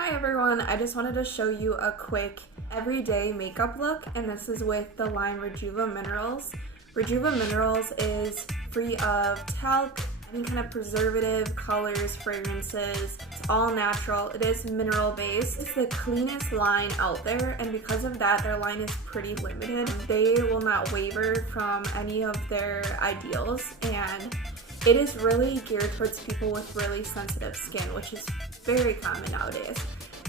Hi everyone, I just wanted to show you a quick everyday makeup look, and this is with the line Rejuva Minerals. Rejuva Minerals is free of talc, any kind of preservative, colors, fragrances. It's all natural. It is mineral based. It's the cleanest line out there, and because of that, their line is pretty limited. They will not waver from any of their ideals, and it is really geared towards people with really sensitive skin, which is very common nowadays.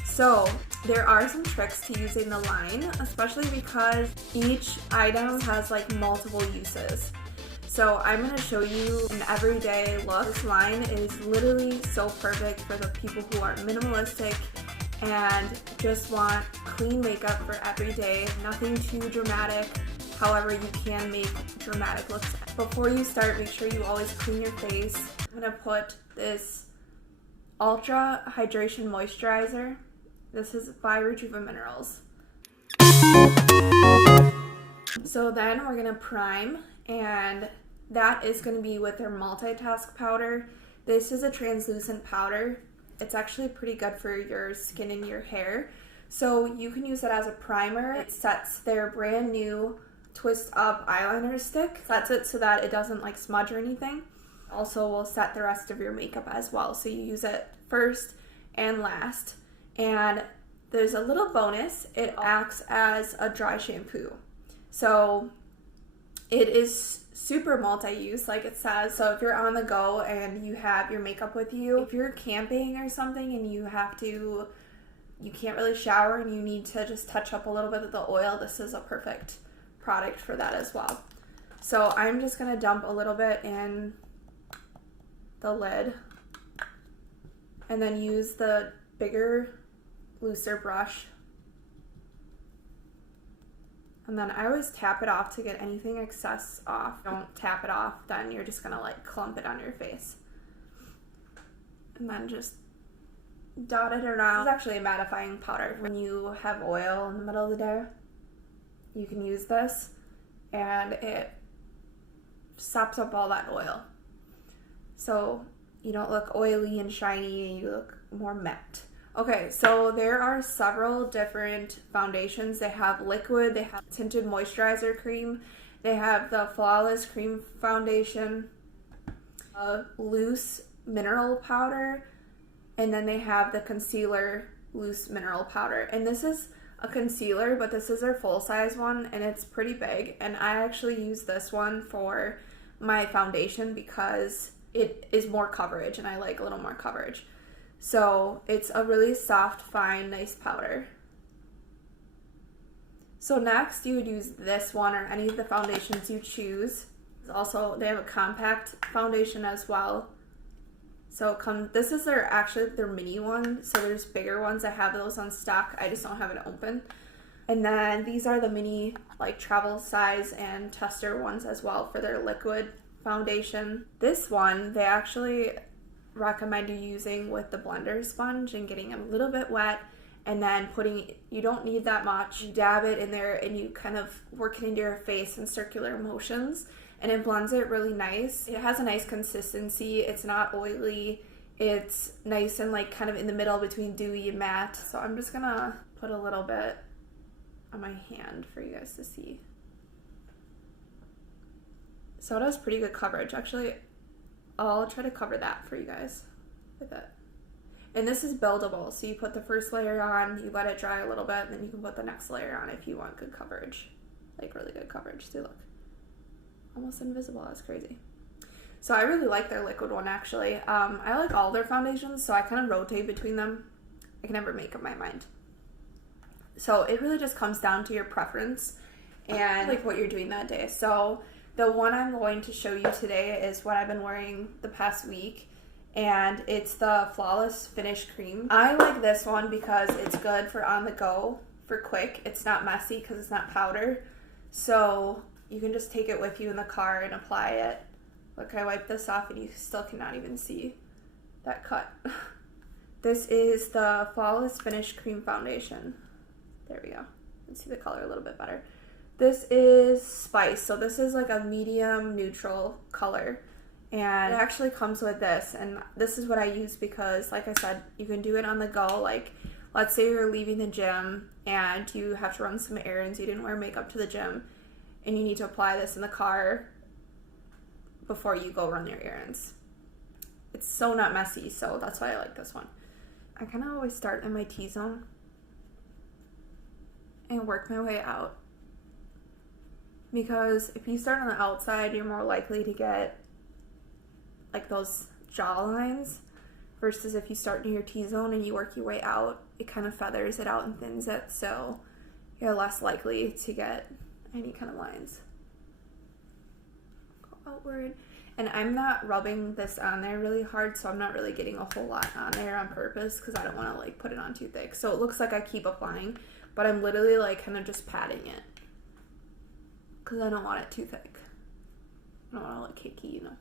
So there are some tricks to using the line, especially because each item has like multiple uses. So I'm going to show you an everyday look. This line is literally so perfect for the people who are minimalistic and just want clean makeup for every day, nothing too dramatic. However, you can make dramatic looks. Before you start, make sure you always clean your face. I'm going to put this Ultra Hydration Moisturizer. This is by Rejuva Minerals. So then we're going to prime, and that is going to be with their multitask powder. This is a translucent powder. It's actually pretty good for your skin and your hair. So you can use it as a primer. It sets their brand new twist up eyeliner stick. Sets it so that it doesn't like smudge or anything. Also will set the rest of your makeup as well. So you use it first and last. And there's a little bonus. It acts as a dry shampoo. So it is super multi-use, like it says. So if you're on the go and you have your makeup with you, if you're camping or something and you can't really shower and you need to just touch up a little bit of the oil, this is a perfect product for that as well. So I'm just going to dump a little bit in the lid and then use the bigger, looser brush. And then I always tap it off to get anything excess off. Don't tap it off, then you're just gonna like clump it on your face. And then just dot it around. This is actually a mattifying powder. When you have oil in the middle of the day, you can use this and it sops up all that oil. So you don't look oily and shiny, you look more matte. Okay, so there are several different foundations. They have liquid, they have tinted moisturizer cream, they have the Flawless Cream Foundation, a loose mineral powder, and then they have the concealer loose mineral powder. And this is a concealer, but this is their full size one, and it's pretty big. And I actually use this one for my foundation because it is more coverage, and I like a little more coverage. So it's a really soft, fine, nice powder. So next you would use this one or any of the foundations you choose. Also, they have a compact foundation as well. So this is their mini one. So there's bigger ones. I have those on stock. I just don't have it open. And then these are the mini like travel size and tester ones as well for their liquid foundation. This one, they actually recommend you using with the blender sponge and getting a little bit wet, and then you don't need that much. You dab it in there and you kind of work it into your face in circular motions, and it blends it really nice. It has a nice consistency. It's not oily. It's nice and like kind of in the middle between dewy and matte. So I'm just gonna put a little bit on my hand for you guys to see. So it has pretty good coverage. Actually, I'll try to cover that for you guys with it. And this is buildable, so you put the first layer on, you let it dry a little bit, and then you can put the next layer on if you want good coverage. Like really good coverage. See, look. Almost invisible. That's crazy. So I really like their liquid one, actually. I like all their foundations, so I kind of rotate between them. I can never make up my mind. So it really just comes down to your preference and like what you're doing that day. So the one I'm going to show you today is what I've been wearing the past week, and it's the Flawless Finish Cream. I like this one because it's good for on the go, for quick. It's not messy because it's not powder, so you can just take it with you in the car and apply it. Look, I wiped this off and you still cannot even see that cut. This is the Flawless Finish Cream Foundation. There we go. You can see the color a little bit better. This is Spice, so this is like a medium neutral color, and it actually comes with this, and this is what I use because, like I said, you can do it on the go. Like let's say you're leaving the gym and you have to run some errands, you didn't wear makeup to the gym, and you need to apply this in the car before you go run your errands. It's so not messy, so that's why I like this one. I kind of always start in my T-zone and work my way out. Because if you start on the outside, you're more likely to get like those jaw lines, versus if you start near your T-zone and you work your way out, it kind of feathers it out and thins it, so you're less likely to get any kind of lines. Go outward. And I'm not rubbing this on there really hard, so I'm not really getting a whole lot on there on purpose because I don't want to like put it on too thick. So it looks like I keep applying, but I'm literally like kind of just patting it because I don't want it too thick. I don't want to look cakey, you know.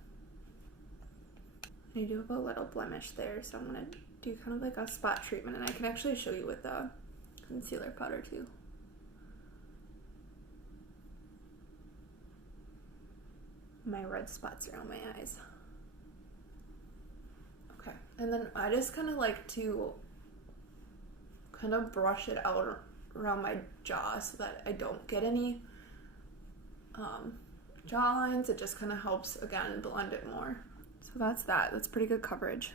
I do have a little blemish there, so I'm going to do kind of like a spot treatment, and I can actually show you with the concealer powder too. My red spots around my eyes. Okay, and then I just kind of like to kind of brush it out around my jaw so that I don't get any jaw lines. It just kind of helps, again, blend it more. So that's that. That's pretty good coverage.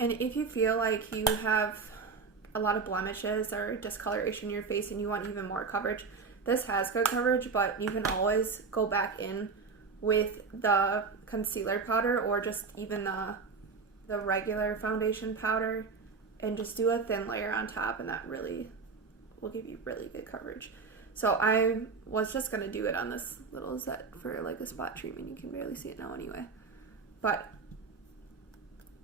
And if you feel like you have a lot of blemishes or discoloration in your face and you want even more coverage, this has good coverage, but you can always go back in with the concealer powder or just even the regular foundation powder and just do a thin layer on top, and that really will give you really good coverage. So I was just going to do it on this little set for like a spot treatment. You can barely see it now anyway. But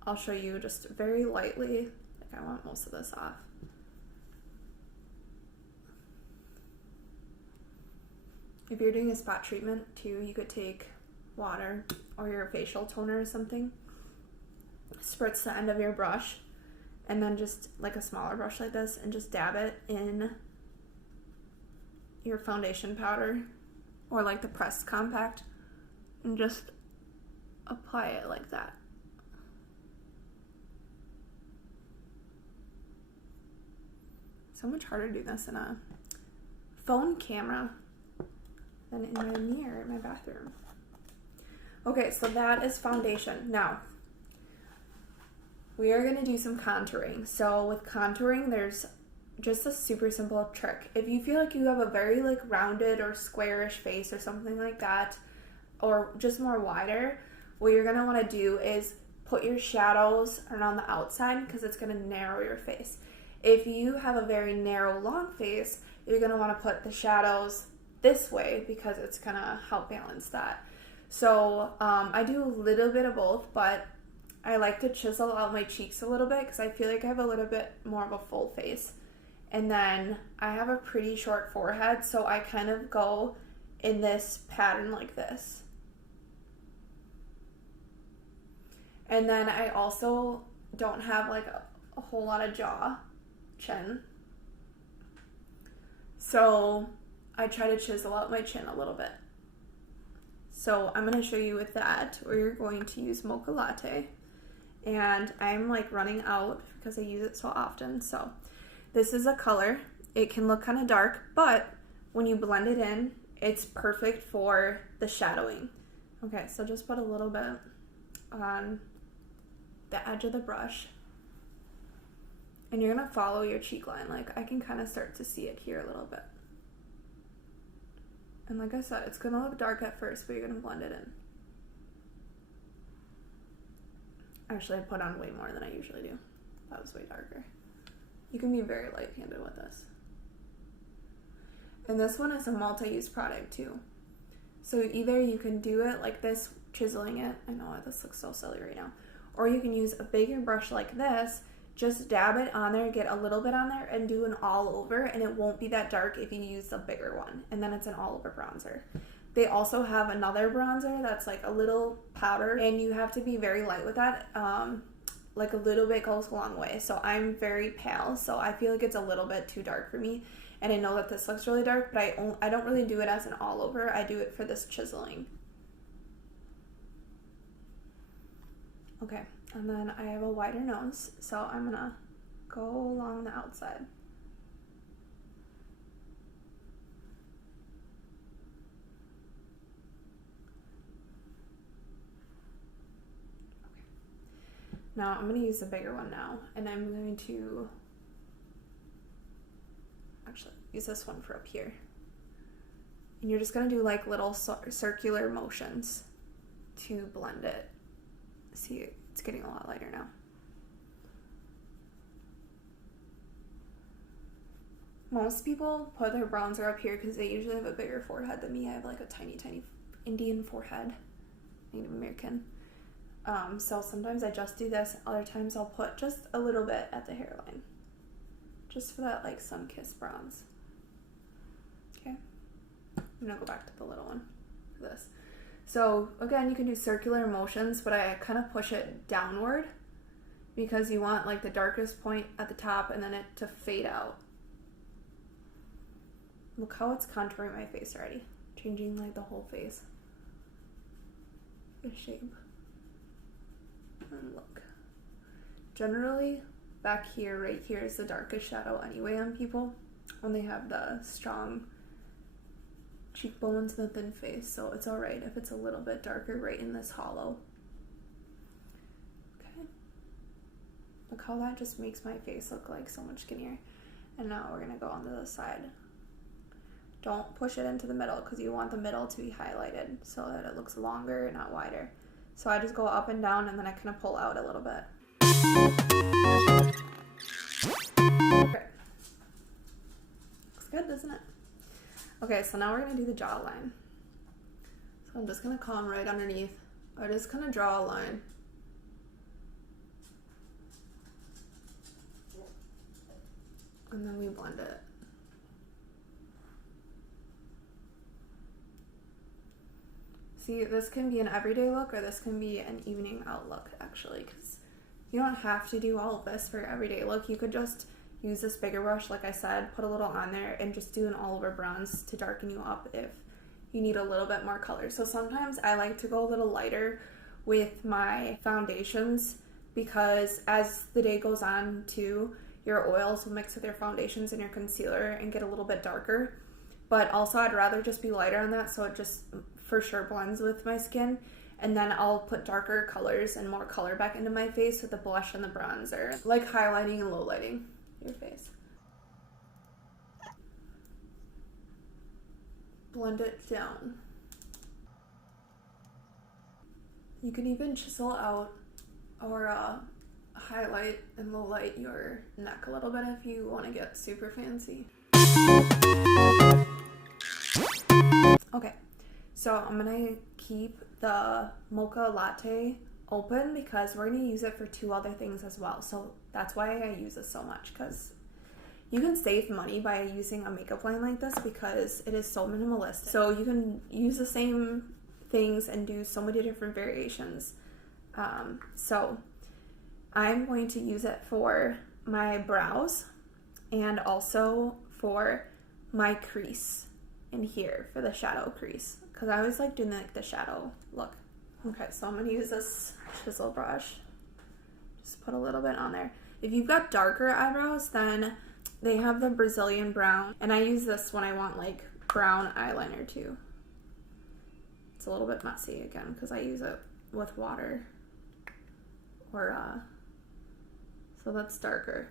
I'll show you just very lightly. Like I want most of this off. If you're doing a spot treatment too, you could take water or your facial toner or something, spritz the end of your brush, and then just like a smaller brush like this and just dab it in your foundation powder or like the pressed compact and just apply it like that. So much harder to do this in a phone camera than in my mirror in my bathroom. Okay, so that is foundation. Now, we are going to do some contouring. So with contouring, there's just a super simple trick. If you feel like you have a very like rounded or squarish face or something like that, or just more wider, what you're going to want to do is put your shadows around the outside because it's going to narrow your face. If you have a very narrow, long face, you're going to want to put the shadows this way because it's going to help balance that. So I do a little bit of both, but I like to chisel out my cheeks a little bit because I feel like I have a little bit more of a full face. And then I have a pretty short forehead, so I kind of go in this pattern like this. And then I also don't have like a whole lot of chin. So I try to chisel out my chin a little bit. So I'm going to show you with that. We're going to use Mocha Latte. And I'm like running out because I use it so often. So this is a color. It can look kind of dark, but when you blend it in, it's perfect for the shadowing. Okay, so just put a little bit on the edge of the brush. And you're going to follow your cheek line. Like I can kind of start to see it here a little bit. And like I said, it's going to look dark at first, but you're going to blend it in. Actually, I put on way more than I usually do. That was way darker. You can be very light-handed with this. And this one is a multi-use product too. So either you can do it like this, chiseling it. I know this looks so silly right now. Or you can use a bigger brush like this, just dab it on there, get a little bit on there, and do an all-over, and it won't be that dark if you use a bigger one. And then it's an all-over bronzer. They also have another bronzer that's like a little powder, and you have to be very light with that. Like a little bit goes a long way. So I'm very pale, so I feel like it's a little bit too dark for me. And I know that this looks really dark, but I don't really do it as an all-over. I do it for this chiseling. Okay, And then I have a wider nose, so I'm gonna go along the outside. Now I'm going to use the bigger one now, and I'm going to actually use this one for up here. And you're just going to do like little circular motions to blend it. See, it's getting a lot lighter now. Most people put their bronzer up here because they usually have a bigger forehead than me. I have like a tiny, tiny Indian forehead, Native American. So sometimes I just do this, other times I'll put just a little bit at the hairline, just for that like sun-kissed bronze. Okay, I'm gonna go back to the little one for this. So again, you can do circular motions, but I kind of push it downward because you want like the darkest point at the top and then it to fade out. Look how it's contouring my face already, changing like the whole face, the shape. And look, generally back here, right here is the darkest shadow anyway on people when they have the strong cheekbones and the thin face, so it's alright if it's a little bit darker right in this hollow. Okay, look how that just makes my face look like so much skinnier. And now we're gonna go on the side. Don't push it into the middle because you want the middle to be highlighted so that it looks longer, not wider. So I just go up and down and then I kind of pull out a little bit. Okay. Looks good, doesn't it? Okay, so now we're going to do the jawline. So I'm just going to come right underneath. I just kind of draw a line. And then we blend it. See, this can be an everyday look or this can be an evening out look actually, because you don't have to do all of this for your everyday look. You could just use this bigger brush, like I said, put a little on there and just do an all over bronze to darken you up if you need a little bit more color. So sometimes I like to go a little lighter with my foundations because as the day goes on too, your oils will mix with your foundations and your concealer and get a little bit darker. But also I'd rather just be lighter on that so it just for sure blends with my skin, and then I'll put darker colors and more color back into my face with the blush and the bronzer, like highlighting and low lighting your face. Blend it down. You can even chisel out or highlight and low light your neck a little bit if you want to get super fancy. Okay. So I'm going to keep the mocha latte open because we're going to use it for two other things as well. So that's why I use this so much, because you can save money by using a makeup line like this because it is so minimalistic. So you can use the same things and do so many different variations. So I'm going to use it for my brows and also for my crease in here for the shadow crease, because I always like doing like the shadow look. Okay, so I'm going to use this chisel brush. Just put a little bit on there. If you've got darker eyebrows, then they have the Brazilian brown, and I use this when I want like brown eyeliner too. It's a little bit messy again because I use it with water, or so that's darker.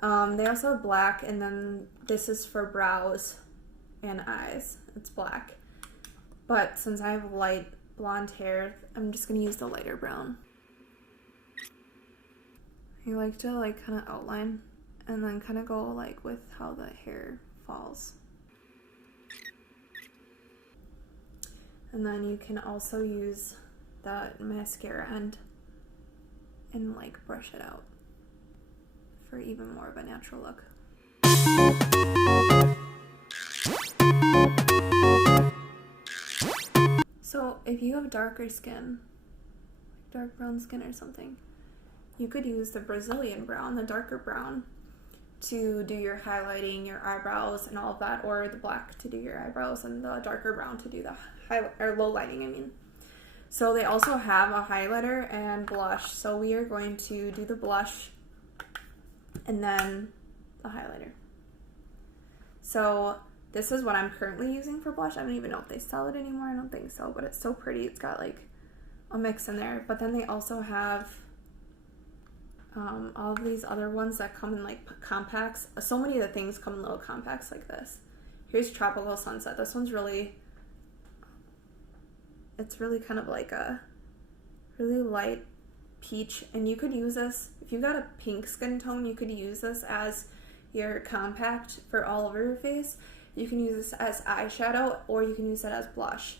They also have black, and then this is for brows and eyes. It's black. But since I have light blonde hair, I'm just going to use the lighter brown. I like to like kind of outline and then kind of go like with how the hair falls. And then you can also use that mascara end and like brush it out for even more of a natural look. So if you have darker skin, dark brown skin or something, you could use the Brazilian brown, the darker brown, to do your highlighting, your eyebrows and all of that, or the black to do your eyebrows and the darker brown to do the high or low lighting, I mean. So they also have a highlighter and blush. So we are going to do the blush and then the highlighter. So this is what I'm currently using for blush. I don't even know if they sell it anymore. I don't think so, but it's so pretty. It's got like a mix in there. But then they also have all of these other ones that come in like compacts. So many of the things come in little compacts like this. Here's Tropical Sunset. This one's really, it's really kind of like a really light peach, and you could use this if you got a pink skin tone. You could use this as your compact for all over your face. You can use this as eyeshadow, or you can use it as blush.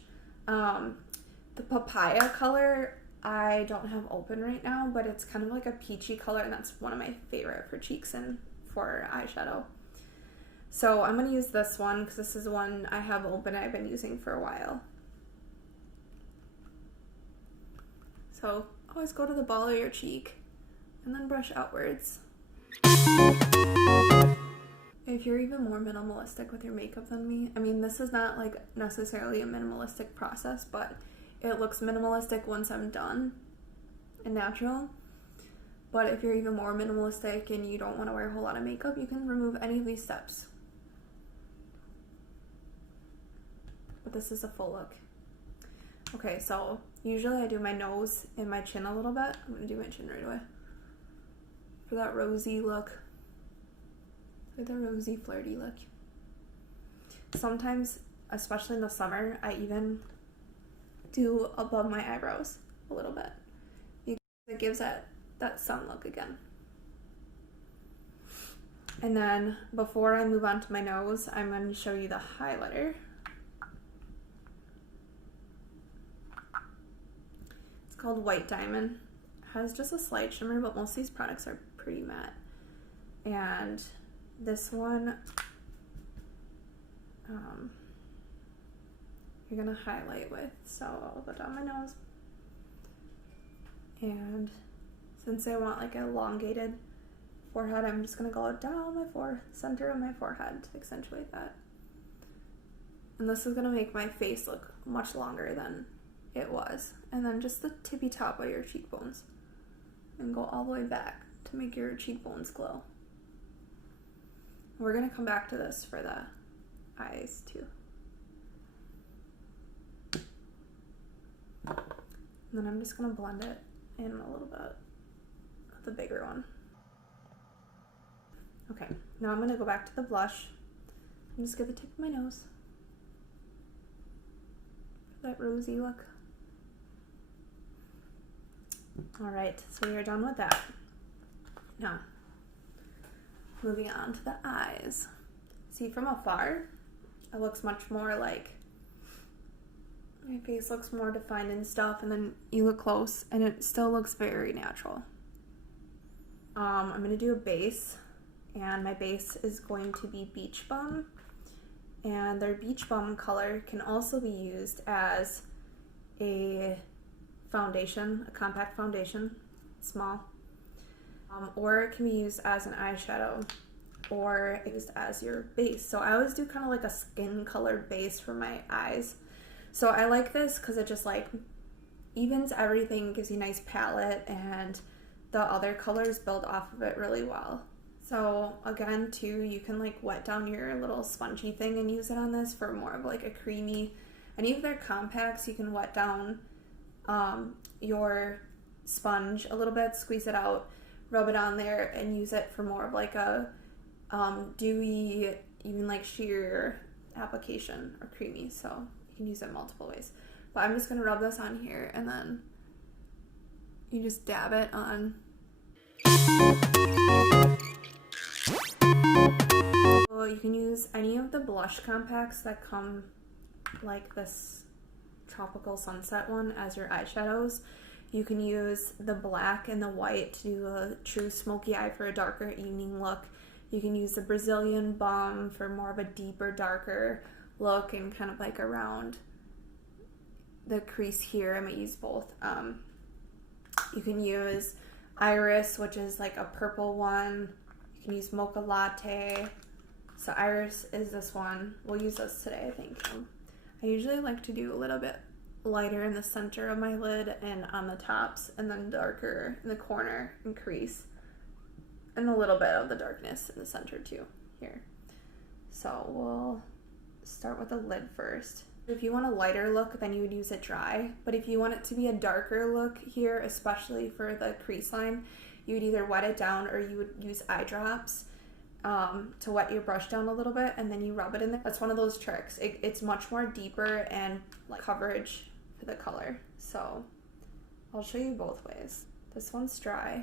The papaya color I don't have open right now, but it's kind of like a peachy color, and that's one of my favorite for cheeks and for eyeshadow. So I'm going to use this one because this is one I have open I've been using for a while. So always go to the ball of your cheek and then brush outwards. If you're even more minimalistic with your makeup than me, I mean, this is not like necessarily a minimalistic process, but it looks minimalistic once I'm done and natural. But if you're even more minimalistic and you don't want to wear a whole lot of makeup, you can remove any of these steps. But this is a full look. Okay, so usually I do my nose and my chin a little bit. I'm going to do my chin right away for that rosy look. For the rosy, flirty look. Sometimes, especially in the summer, I even do above my eyebrows a little bit. Because it gives that sun look again. And then before I move on to my nose, I'm going to show you the highlighter. It's called White Diamond. It has just a slight shimmer, but most of these products are pretty matte. And this one, you're gonna highlight with, so I'll go down my nose. And since I want like an elongated forehead, I'm just gonna go down my center of my forehead to accentuate that. And this is gonna make my face look much longer than it was. And then just the tippy top of your cheekbones, and go all the way back to make your cheekbones glow. We're gonna come back to this for the eyes too. And then I'm just gonna blend it in a little bit of the bigger one. Okay, now I'm gonna go back to the blush and just get the tip of my nose for that rosy look. Alright, so we are done with that. Now, moving on to the eyes. See, from afar, it looks much more like, my face looks more defined and stuff, and then you look close and it still looks very natural. I'm going to do a base, and my base is going to be Beach Bum, and their Beach Bum color can also be used as a foundation, a compact foundation, small, or it can be used as an eyeshadow, or used as your base. So I always do kind of like a skin color base for my eyes. So I like this because it just like evens everything, gives you a nice palette, and the other colors build off of it really well. So again too, you can like wet down your little spongy thing and use it on this for more of like a creamy, any of their compacts you can wet down your sponge a little bit, squeeze it out, rub it on there, and use it for more of like a dewy, even like sheer application, or creamy. So you can use it multiple ways. But I'm just going to rub this on here, and then you just dab it on. So you can use any of the blush compacts that come like this Tropical Sunset one as your eyeshadows. You can use the black and the white to do a true smoky eye for a darker evening look. You can use the Brazilian Balm for more of a deeper, darker look, and kind of like around the crease here. I'm going to use both. You can use Iris, which is like a purple one. You can use Mocha Latte. So Iris is this one. We'll use this today, I think. I usually like to do a little bit lighter in the center of my lid and on the tops, and then darker in the corner and crease, and a little bit of the darkness in the center too here. So we'll start with the lid first. If you want a lighter look, then you would use it dry, but if you want it to be a darker look here, especially for the crease line, you would either wet it down or you would use eye drops to wet your brush down a little bit, and then you rub it in there. That's one of those tricks. It's much more deeper and like coverage for the color. So I'll show you both ways. This one's dry.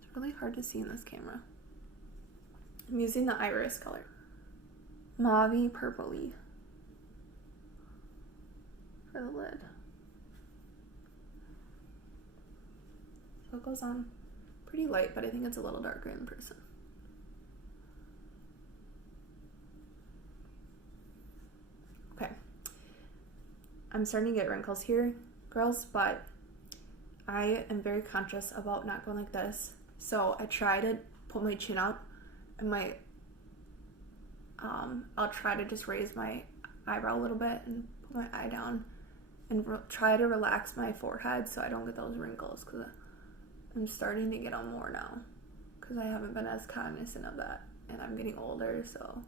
It's really hard to see in this camera. I'm using the iris color. Mauve-y purpley for the lid. So it goes on pretty light, but I think it's a little darker in person. Okay. I'm starting to get wrinkles here, girls, but I am very conscious about not going like this. So I try to put my chin up and I'll try to just raise my eyebrow a little bit and put my eye down and try to relax my forehead so I don't get those wrinkles, because I'm starting to get them more now because I haven't been as cognizant of that, and I'm getting older. So,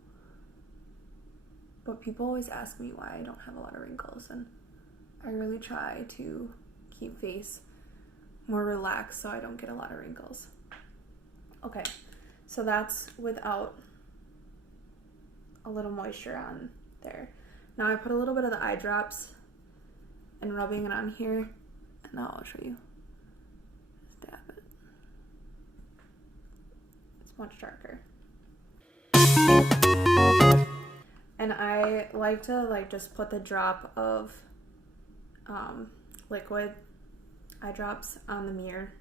but people always ask me why I don't have a lot of wrinkles, and I really try to keep face more relaxed so I don't get a lot of wrinkles. Okay, so that's without a little moisture on there. Now I put a little bit of the eye drops and rubbing it on here, and now I'll show you. Just dab it. It's much darker. And I like to just put the drop of liquid eye drops on the mirror.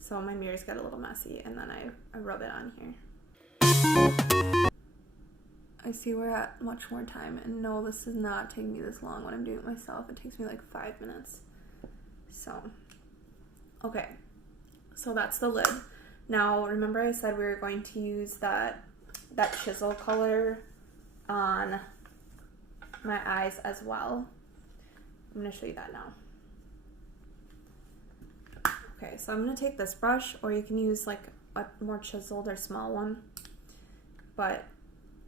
So my mirrors get a little messy, and then I rub it on here. I see we're at much more time, and no, this does not take me this long when I'm doing it myself. It takes me like 5 minutes. So, okay, so that's the lid. Now, remember I said we were going to use that chisel color on my eyes as well. I'm going to show you that now. Okay, so I'm going to take this brush, or you can use like a more chiseled or small one, but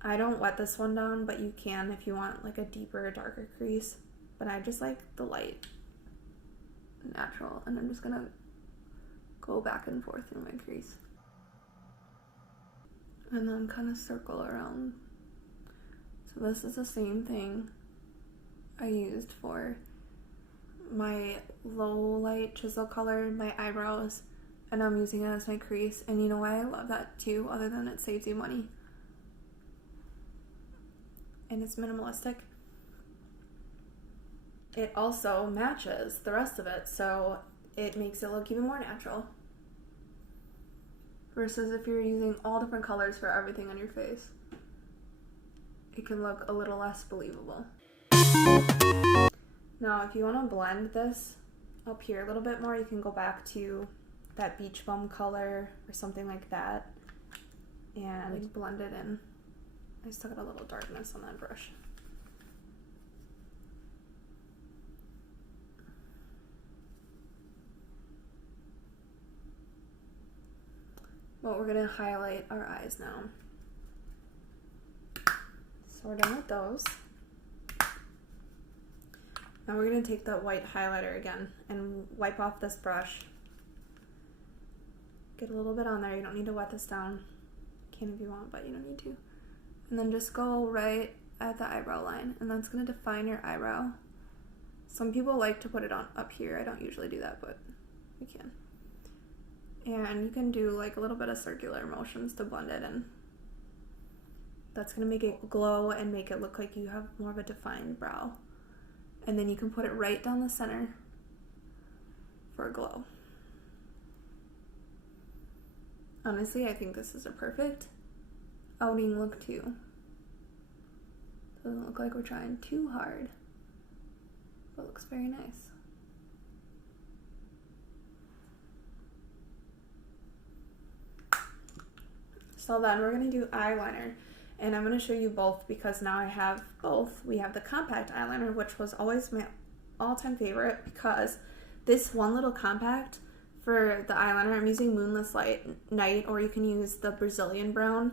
I don't wet this one down, but you can if you want like a deeper, darker crease. But I just like the light, natural, and I'm just gonna go back and forth through my crease. And then kind of circle around. So this is the same thing I used for my low light chisel color in my eyebrows, and I'm using it as my crease. And you know why I love that too, other than it saves you money? And it's minimalistic. It also matches the rest of it, so it makes it look even more natural. Versus if you're using all different colors for everything on your face, it can look a little less believable. Now, if you want to blend this up here a little bit more, you can go back to that beach bum color or something like that and blend it in. I still got a little darkness on that brush. Well, we're going to highlight our eyes now. So we're done with those. Now we're going to take the white highlighter again and wipe off this brush. Get a little bit on there. You don't need to wet this down. You can if you want, but you don't need to. And then just go right at the eyebrow line, and that's going to define your eyebrow. Some people like to put it on up here. I don't usually do that, but you can. And you can do like a little bit of circular motions to blend it in. That's going to make it glow and make it look like you have more of a defined brow. And then you can put it right down the center for a glow. Honestly, I think this is a perfect outing look too. Doesn't look like we're trying too hard, but looks very nice. So then we're going to do eyeliner. And I'm going to show you both because now I have both. We have the compact eyeliner, which was always my all-time favorite because this one little compact for the eyeliner, I'm using Moonless Night, or you can use the Brazilian Brown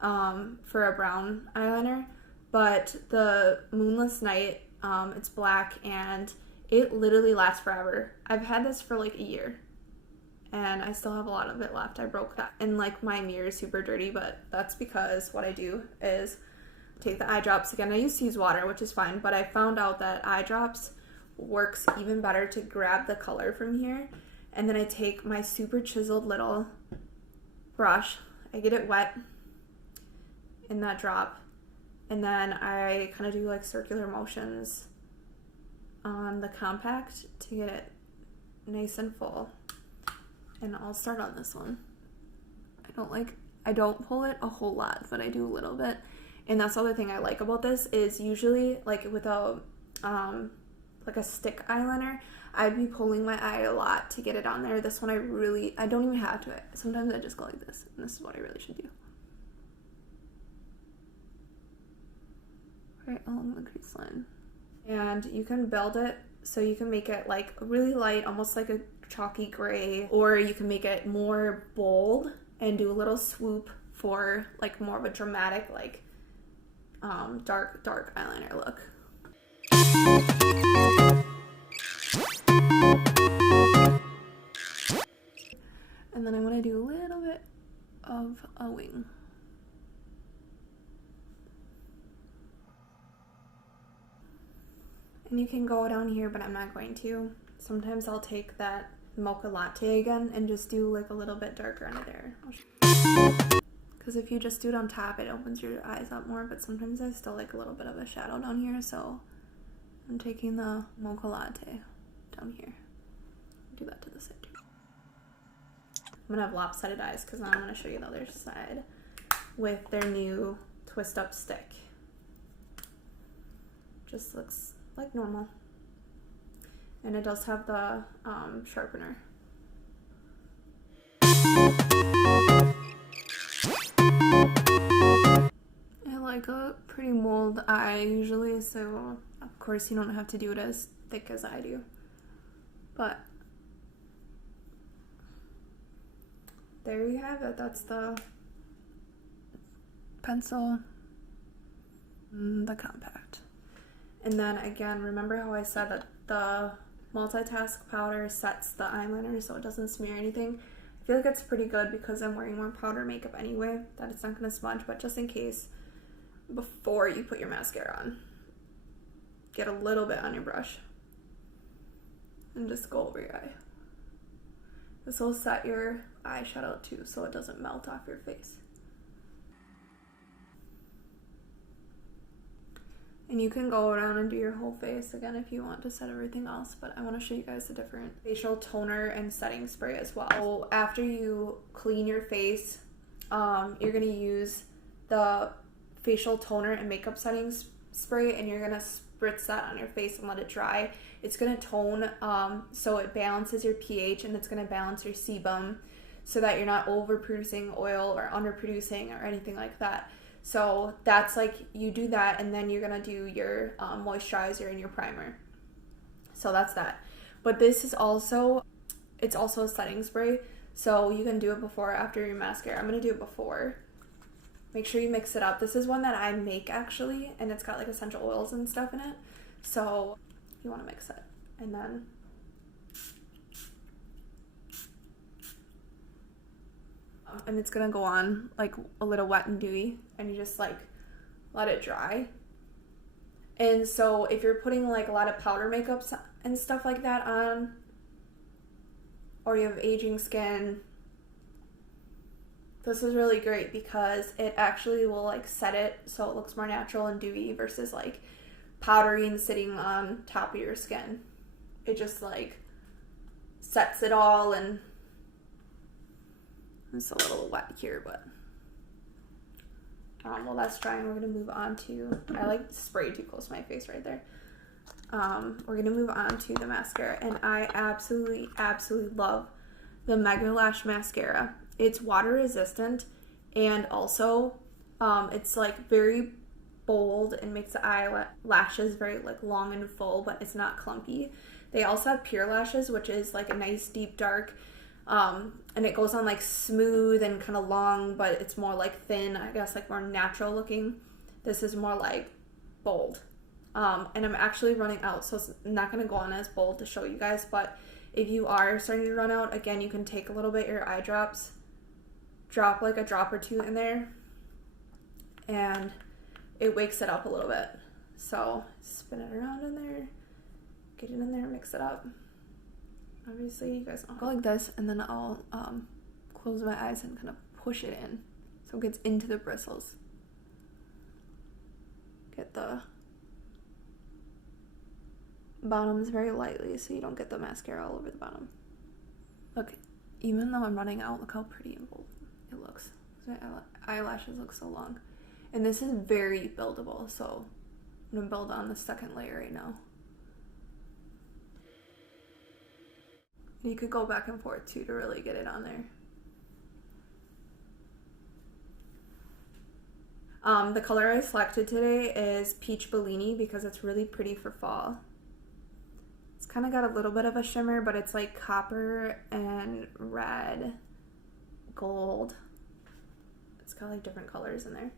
for a brown eyeliner. But the Moonless Night, it's black and it literally lasts forever. I've had this for like a year and I still have a lot of it left. I broke that, and like my mirror is super dirty, but that's because what I do is take the eye drops again. I used to use water, which is fine, but I found out that eye drops works even better to grab the color from here. And then I take my super chiseled little brush, I get it wet in that drop, and then I kind of do like circular motions on the compact to get it nice and full. And I'll start on this one. I don't pull it a whole lot, but I do a little bit. And that's the other thing I like about this is usually like with a like a stick eyeliner, I'd be pulling my eye a lot to get it on there. This one I don't even have to. Sometimes I just go like this, and this is what I really should do. Right along the crease line. And you can build it so you can make it like really light, almost like a chalky gray, or you can make it more bold and do a little swoop for like more of a dramatic like dark eyeliner look. And then I want to do a little bit of a wing. And you can go down here, but I'm not going to. Sometimes I'll take that mocha latte again and just do like a little bit darker under there. Because if you just do it on top, it opens your eyes up more, but sometimes I still like a little bit of a shadow down here, so I'm taking the mocha latte down here. Do that to the side too. I'm gonna have lopsided eyes because now I'm gonna show you the other side with their new twist up stick. Just looks like normal. And it does have the sharpener. I like a pretty mold eye usually, so of course you don't have to do it as thick as I do. But there you have it. That's the pencil, the compact. And then again, remember how I said that the multitask powder sets the eyeliner so it doesn't smear anything? I feel like it's pretty good because I'm wearing more powder makeup anyway, that it's not going to smudge, but just in case, before you put your mascara on, get a little bit on your brush and just go over your eye. This will set your eyeshadow too so it doesn't melt off your face. And you can go around and do your whole face again if you want to set everything else, but I want to show you guys the different facial toner and setting spray as well. So after you clean your face, you're going to use the facial toner and makeup settings spray, and you're going to spritz that on your face and let it dry. It's going to tone so it balances your pH, and it's going to balance your sebum so that you're not overproducing oil or underproducing or anything like that. So that's like, you do that, and then you're gonna do your moisturizer and your primer. So that's that. But this is also, it's also a setting spray, so you can do it before or after your mascara. I'm gonna do it before. Make sure you mix it up. This is one that I make actually, and it's got like essential oils and stuff in it. So you wanna mix it. And then and it's gonna go on like a little wet and dewy, and you just like let it dry. And so if you're putting like a lot of powder makeup and stuff like that on, or you have aging skin, this is really great because it actually will like set it so it looks more natural and dewy versus like powdery and sitting on top of your skin. It just like sets it all, and it's a little wet here, but well, that's dry, and we're going to move on to, I like spray too close to my face right there. We're going to move on to the mascara, and I absolutely love the Mega Lash mascara. It's water resistant, and also It's like very bold and makes the eyelashes very like long and full, but it's not clumpy. They also have pure lashes, which is like a nice deep dark, and it goes on like smooth and kind of long, but it's more like thin, I guess, like more natural looking. This is more like bold. And I'm actually running out, so it's not going to go on as bold to show you guys, but if you are starting to run out, again, you can take a little bit of your eye drops, drop like a drop or two in there, and it wakes it up a little bit. So spin it around in there, get it in there, mix it up. Obviously, you guys know. Go like this, and then I'll close my eyes and kind of push it in so it gets into the bristles. Get the bottoms very lightly so you don't get the mascara all over the bottom. Look, even though I'm running out, look how pretty and bold it looks. My eyelashes look so long. And this is very buildable, so I'm going to build on the second layer right now. You could go back and forth too to really get it on there. The color I selected today is Peach Bellini because it's really pretty for fall. It's kind of got a little bit of a shimmer, but it's like copper and red, gold. It's got like different colors in there.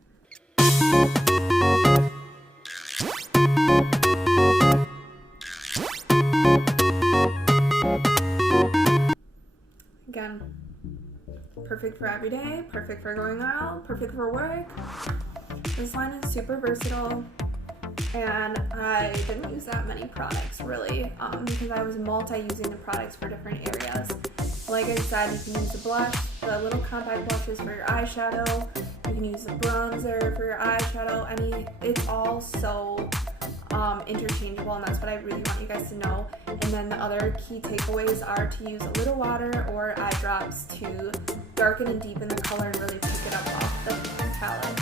Again, perfect for every day, perfect for going out, perfect for work. This line is super versatile, and I didn't use that many products really because I was multi-using the products for different areas. Like I said, you can use the blush, the little compact blushes for your eyeshadow. You can use the bronzer for your eyeshadow. It's all so interchangeable, and that's what I really want you guys to know. And then the other key takeaways are to use a little water or eye drops to darken and deepen the color and really pick it up off the palette.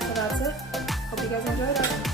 So that's it. Hope you guys enjoyed it.